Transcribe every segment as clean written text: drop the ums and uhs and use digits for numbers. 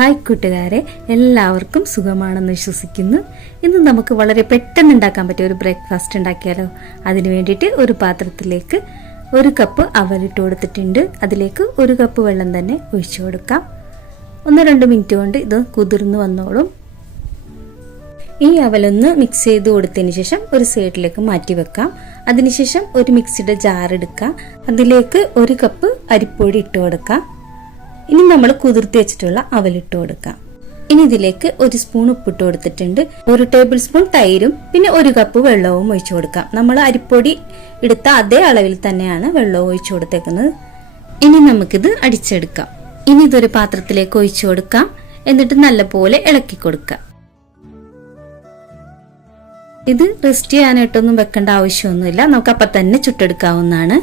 Hi കൂട്ടുകാരെ, എല്ലാവർക്കും സുഖമാണെന്ന് വിശ്വസിക്കുന്നു. ഇന്ന് നമുക്ക് വളരെ പെട്ടെന്ന് ഉണ്ടാക്കാൻ പറ്റിയ ഒരു ബ്രേക്ക്ഫാസ്റ്റ് ഉണ്ടാക്കിയാലോ. അതിന് വേണ്ടിയിട്ട് ഒരു പാത്രത്തിലേക്ക് 1 കപ്പ് അവലിട്ട് കൊടുത്തിട്ടുണ്ട്. അതിലേക്ക് 1 കപ്പ് വെള്ളം തന്നെ ഒഴിച്ചു കൊടുക്കാം. 1-2 മിനിറ്റ് കൊണ്ട് ഇത് കുതിർന്ന് വന്നോളും. ഈ അവലൊന്ന് മിക്സ് ചെയ്ത് കൊടുത്തതിന് ശേഷം ഒരു സൈഡിലേക്ക് മാറ്റി വെക്കാം. അതിനുശേഷം ഒരു മിക്സിയുടെ ജാർ എടുക്കാം. അതിലേക്ക് 1 കപ്പ് അരിപ്പൊടി ഇട്ട് കൊടുക്കാം. ഇനി നമ്മൾ കുതിർത്തി വെച്ചിട്ടുള്ള അവലിട്ട് കൊടുക്കാം. ഇനി ഇതിലേക്ക് 1 സ്പൂൺ ഉപ്പിട്ട് കൊടുത്തിട്ടുണ്ട്. 1 ടേബിൾ സ്പൂൺ തൈരും പിന്നെ 1 കപ്പ് വെള്ളവും ഒഴിച്ചു കൊടുക്കാം. നമ്മൾ അരിപ്പൊടി എടുത്ത അതേ അളവിൽ തന്നെയാണ് വെള്ളവും ഒഴിച്ചു കൊടുത്തേക്കുന്നത്. ഇനി നമുക്കിത് അടിച്ചെടുക്കാം. ഇനി ഇതൊരു പാത്രത്തിലേക്ക് ഒഴിച്ചു കൊടുക്കാം. എന്നിട്ട് നല്ലപോലെ ഇളക്കി കൊടുക്കാം. ഇത് റെസ്റ്റ് ചെയ്യാനായിട്ടൊന്നും വെക്കേണ്ട ആവശ്യമൊന്നുമില്ല, നമുക്ക് അപ്പം തന്നെ ചുട്ടെടുക്കാവുന്നതാണ്.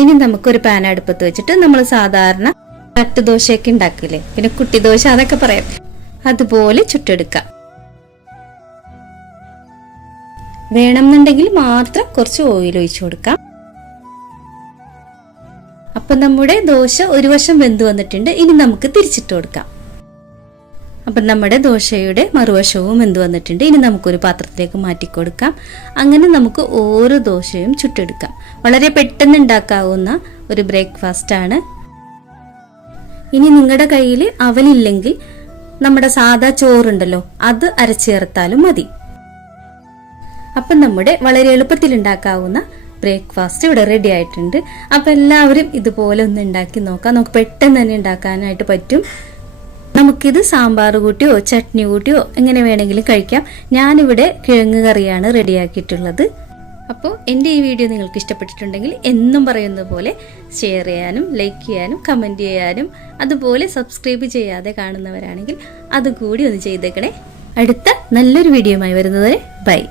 ഇനി നമുക്കൊരു പാൻ അടുപ്പത്ത് വെച്ചിട്ട് നമ്മൾ സാധാരണ തട്ട് ദോശയൊക്കെ ഉണ്ടാക്കില്ലേ, പിന്നെ കുട്ടി ദോശ അതൊക്കെ പറയാം, അതുപോലെ ചുട്ടെടുക്കാം. വേണമെന്നുണ്ടെങ്കിൽ മാത്രം കുറച്ച് ഓയിൽ ഒഴിച്ചു കൊടുക്കാം. അപ്പൊ നമ്മുടെ ദോശ ഒരു വശം വെന്ത് വന്നിട്ടുണ്ട്. ഇനി നമുക്ക് തിരിച്ചിട്ട് കൊടുക്കാം. അപ്പം നമ്മുടെ ദോശയുടെ മറുവശവും വെന്ത് വന്നിട്ടുണ്ട്. ഇനി നമുക്കൊരു പാത്രത്തിലേക്ക് മാറ്റി കൊടുക്കാം. അങ്ങനെ നമുക്ക് ഓരോ ദോശയും ചുട്ടെടുക്കാം. വളരെ പെട്ടെന്ന് ഉണ്ടാക്കാവുന്ന ഒരു ബ്രേക്ക്ഫാസ്റ്റ് ആണ്. ഇനി നിങ്ങളുടെ കയ്യിൽ അവലില്ലെങ്കിൽ നമ്മുടെ സാദാ ചോറുണ്ടല്ലോ, അത് അരച്ചേർത്താലും മതി. അപ്പം നമ്മുടെ വളരെ എളുപ്പത്തിൽ ഉണ്ടാക്കാവുന്ന ബ്രേക്ക്ഫാസ്റ്റ് ഇവിടെ റെഡി ആയിട്ടുണ്ട്. അപ്പം എല്ലാവരും ഇതുപോലെ ഒന്ന് ഉണ്ടാക്കി നോക്കാം. നമുക്ക് പെട്ടെന്ന് തന്നെ ഉണ്ടാക്കാനായിട്ട് പറ്റും. നമുക്കിത് സാമ്പാർ കൂട്ടിയോ ചട്നി കൂട്ടിയോ എങ്ങനെ വേണമെങ്കിലും കഴിക്കാം. ഞാനിവിടെ കിഴങ്ങ് കറിയാണ് റെഡിയാക്കിയിട്ടുള്ളത്. അപ്പോൾ എൻ്റെ ഈ വീഡിയോ നിങ്ങൾക്ക് ഇഷ്ടപ്പെട്ടിട്ടുണ്ടെങ്കിൽ എന്നും പറയുന്നത് പോലെ ഷെയർ ചെയ്യാനും ലൈക്ക് ചെയ്യാനും കമൻറ്റ് ചെയ്യാനും അതുപോലെ സബ്സ്ക്രൈബ് ചെയ്യാതെ കാണുന്നവരാണെങ്കിൽ അതുകൂടി ഒന്ന് ചെയ്തേക്കണേ. അടുത്ത നല്ലൊരു വീഡിയോയുമായി വരുന്നതുവരെ ബൈ.